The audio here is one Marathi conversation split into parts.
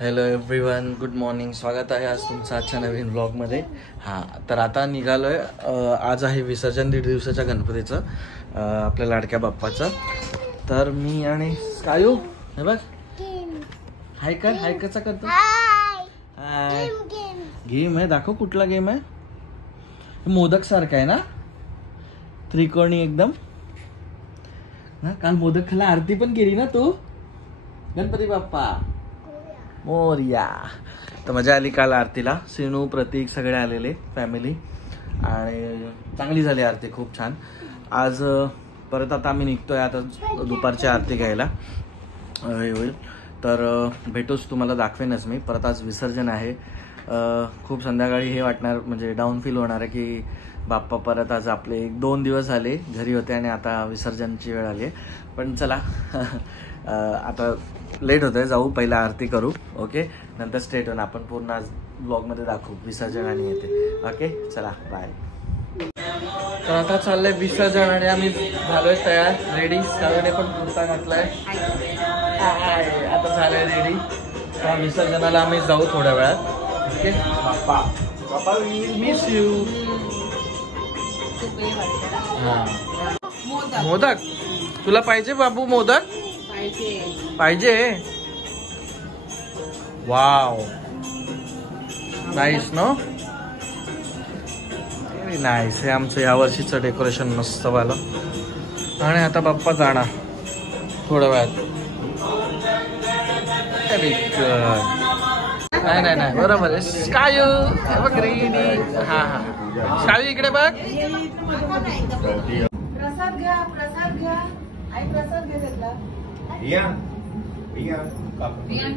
Hello everyone, good morning. स्वागत आहे आज तुमचं आजच्या नवीन ब्लॉगमध्ये. हां, तर आता निघालो आहे. आज आहे विसर्जन 1.5 दिवसाच्या गणपतीचं, आपल्या लाडक्या बाप्पाचं. तर मी आणि स्कायू हे बघ हाय कर, हाय कसा करतो. हाय गेम आहे, दाखव कुठला गेम आहे. मोदक सारखा आहे ना, त्रिकोणी एकदम ना. काल मोदक खाला, आरती पण केली ना तू. गणपती बाप्पा मोरया. तर मजा आली काल आरतीला. सिनू, प्रतीक सगळे आलेले फॅमिली, आणि चांगली झाली आरती, खूप छान. आज परत आता आम्ही निघतोय, आता दुपारची आरती घ्यायला होईल. तर भेटूच, तुम्हाला दाखवेनच मी. परत आज विसर्जन आहे. खूप संध्याकाळी हे वाटणार, म्हणजे डाऊन फील होणार आहे की बाप्पा परत आज आपले 1-2 दिवस झाले घरी होते आणि आता विसर्जनची वेळ आली आहे. पण चला आता लेट होतंय, जाऊ पहिला आरती करू. ओके, नंतर स्ट्रेट होऊन आपण पूर्ण आज ब्लॉगमध्ये दाखवू विसर्जन आणि येते. ओके चला, बाय. तर आता चाललंय विसर्जन आणि आम्ही झालोय तयार, रेडी. सगळ्यांनी पण कुर्ता घातलाय, आता झालंय रेडी. तर विसर्जनाला आम्ही जाऊ थोड्या वेळात. Okay, Bappa Bappa we will miss you. Modak तुला पाहिजे बाबू? मोदक पाहिजे. Wow, nice no, very nice. हे आमचं या वर्षीचं डेकोरेशन मस्त वालं. आणि आता बाप्पा जाणार थोड्या वेळात. नाही नाही नाही, बरोबर आहे. स्कायू बघ रेडी. हा हा, स्कायू इकडे बघ. प्रसाद घ्या, प्रसाद घ्या. आई प्रसाद घे घेतला.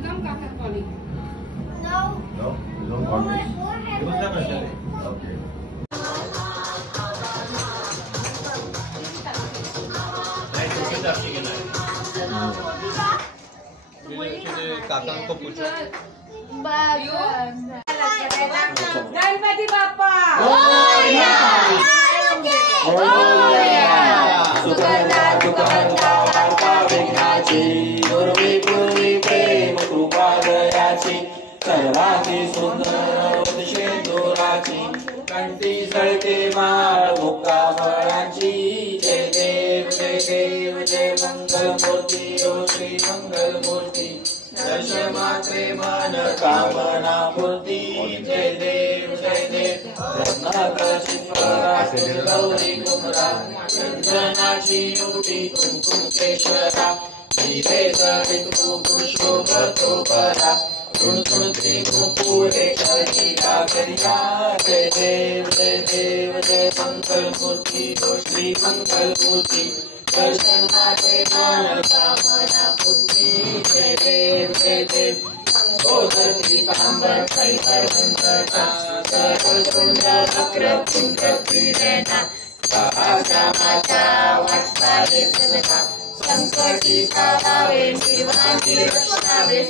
Come, Kaka calling. No. No, you don't want this. You want that pressure? Okay. काकांको पूछो. गणपती बाप्पा सर्वांगी सुंदर शेंदुराची, कंठी सळके माळ मुक्का फळाची. जय देव जय देव जय मंगल मूर्ती, ओ श्री मंगल मूर्ती. दर्शन मात्रे मन कामना पूर्ती. जय देव जय देव. रत्नाकर्षित पराशर गौरी कुमरा, चंदनाची उटी कुंकुम केशरा. हिरे जडित कुंकुम शोभतो परा, सुणसुणते गोकुळे करिया करिया. जय देव जय देव जय मंगल मूर्ती, ओ श्री मंगल मूर्ती. दर्शन मात्रे मन कामना पूर्ती. जय देव जय देव. ओ धरती कांबर कैकर वंदना, सकल सुंदर वक्रतुंड क्रीडना. माता वाटसावे सदना, संकटी सारावे निर्वाणी रक्षावे.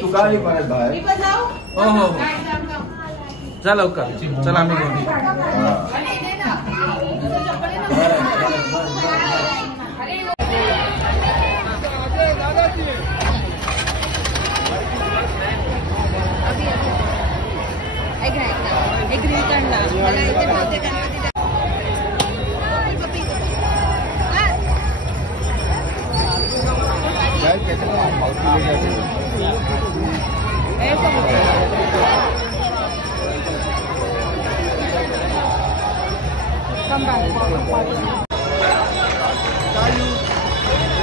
तू काय पाण्यात बाहेर? मी पण जाऊ. हो हो हो, जा लवकर. चला आम्ही घेऊन.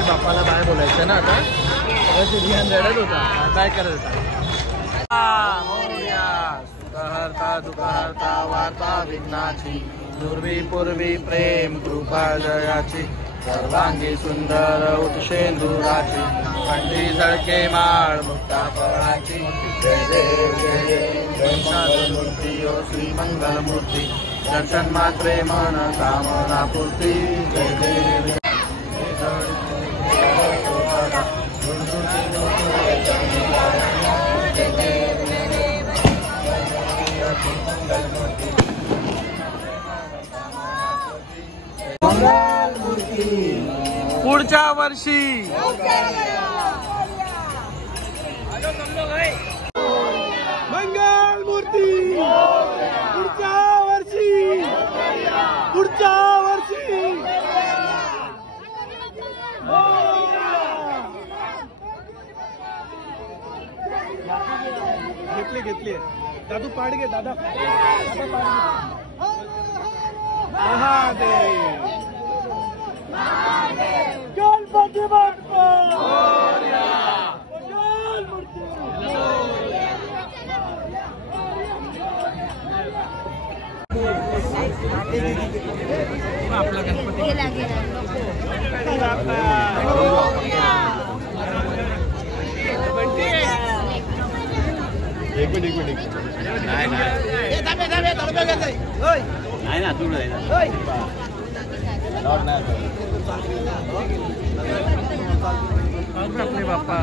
बाप्पाला बाय बोलायचं ना आता. रिहान रडत होता, काय करत होता. सुखहर्ता दुःखहर्ता वार्ता विघ्नाची, पूर्वी पूर्वी प्रेम कृपा जयाची. सर्वांगी सुंदर उत्शेंदुराची, कंठी झळके माळ मुक्ता फळाची. जय देव जय देव जय मूर्ती, ओ श्री मंगल मूर्ती. दर्शन मात्रे मन कामना पूर्ती. जय देव. पुढच्या वर्षी घेतली दादू पाड घे दादा महादेव गणपती बाप्पा आपला गणपती एक मिनिट नाही ना तू आपले बाप्पा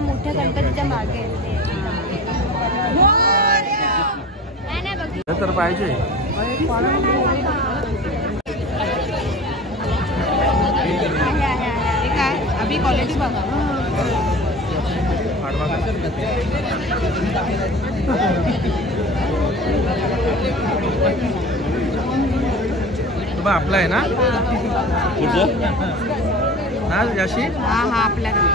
मोठ्या गणपतीच्या मागे तर पाहिजे अभी क्वालिटी बघा आपला आहे ना ना याशी हा हा आपल्याकडे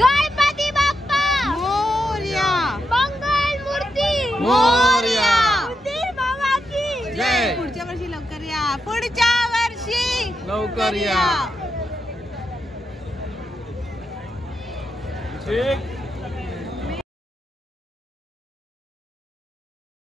गणपती बाप्पा मोरया मंगल मूर्ती मोरया उंदीर बाबा की जय. पुढच्या वर्षी लवकर या पुढच्या वर्षी लवकर या. ठीक